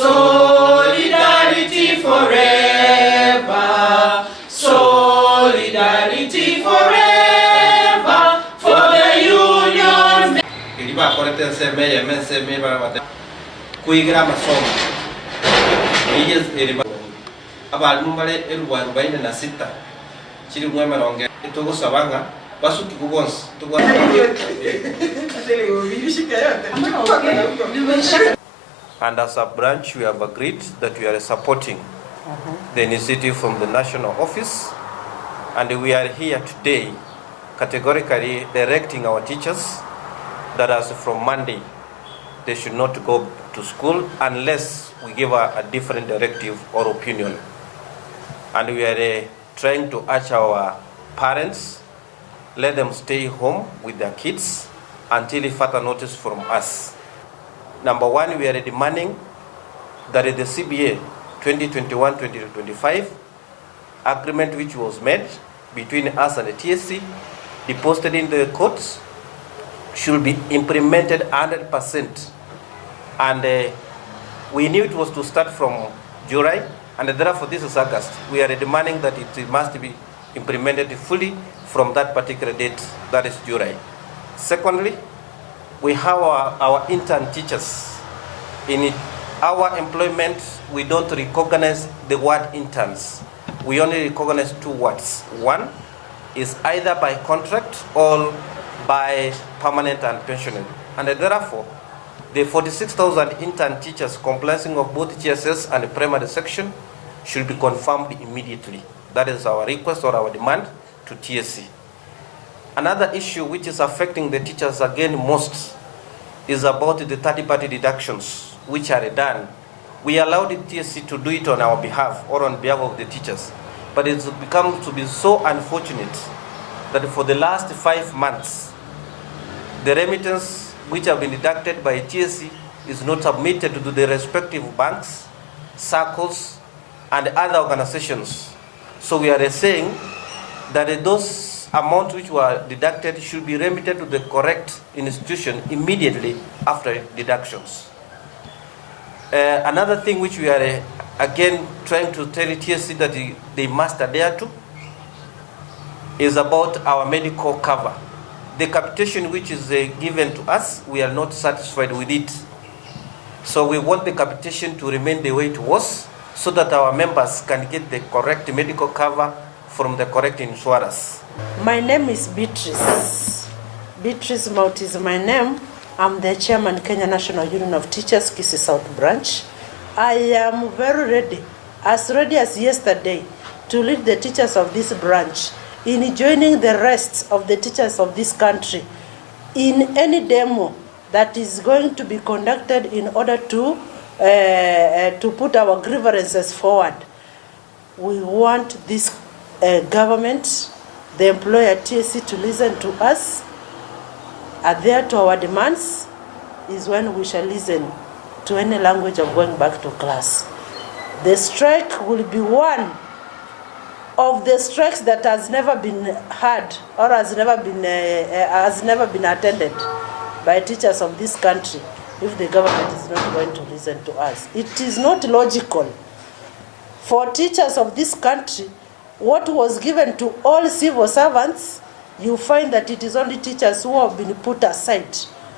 Solidarity forever. Solidarity forever for the union. Iliba korete seme mseme bara kuigira masomo. Yes iliba aba numale elwa 46 chiri mwema ronge etogo sabanga basuki kugonsa tugwa. And as a branch, we have agreed that we are supporting the initiative from the national office, and we are here today categorically directing our teachers that as from Monday, they should not go to school unless we give a different directive or opinion. And we are trying to urge our parents, let them stay home with their kids until further notice from us. Number one, we are demanding that the CBA 2021-2025 agreement which was made between us and the TSC, deposited in the courts, should be implemented 100%. And we knew it was to start from July, and therefore this is August. We are demanding that it must be implemented fully from that particular date, that is July. Secondly, we have our intern teachers. In our employment, we don't recognize the word interns. We only recognize two words. One is either by contract or by permanent and pensionable. And therefore, the 46,000 intern teachers comprising of both GSS and the primary section should be confirmed immediately. That is our request or our demand to TSC. Another issue which is affecting the teachers again most is about the third-party deductions which are done. We allowed the TSC to do it on our behalf or on behalf of the teachers, but it's become to be so unfortunate that for the last 5 months, the remittance which have been deducted by TSC is not submitted to the respective banks, circles, and other organizations. So we are saying that those amounts which were deducted should be remitted to the correct institution immediately after deductions. Another thing which we are again trying to tell TSC that they must adhere to is about our medical cover. The capitation which is given to us, we are not satisfied with it. So we want the capitation to remain the way it was so that our members can get the correct medical cover from the correct insurers. My name is Beatrice. Beatrice Mout is my name. I'm the chairman, Kenya National Union of Teachers, Kisii South Branch. I am very ready as yesterday, to lead the teachers of this branch in joining the rest of the teachers of this country in any demo that is going to be conducted in order to put our grievances forward. We want this government, the employer TSC, to listen to us, adhere to our demands, is when we shall listen to any language of going back to class. The strike will be one of the strikes that has never been heard or has never been attended by teachers of this country if the government is not going to listen to us. It is not logical for teachers of this country. What was given to all civil servants, you find that it is only teachers who have been put aside.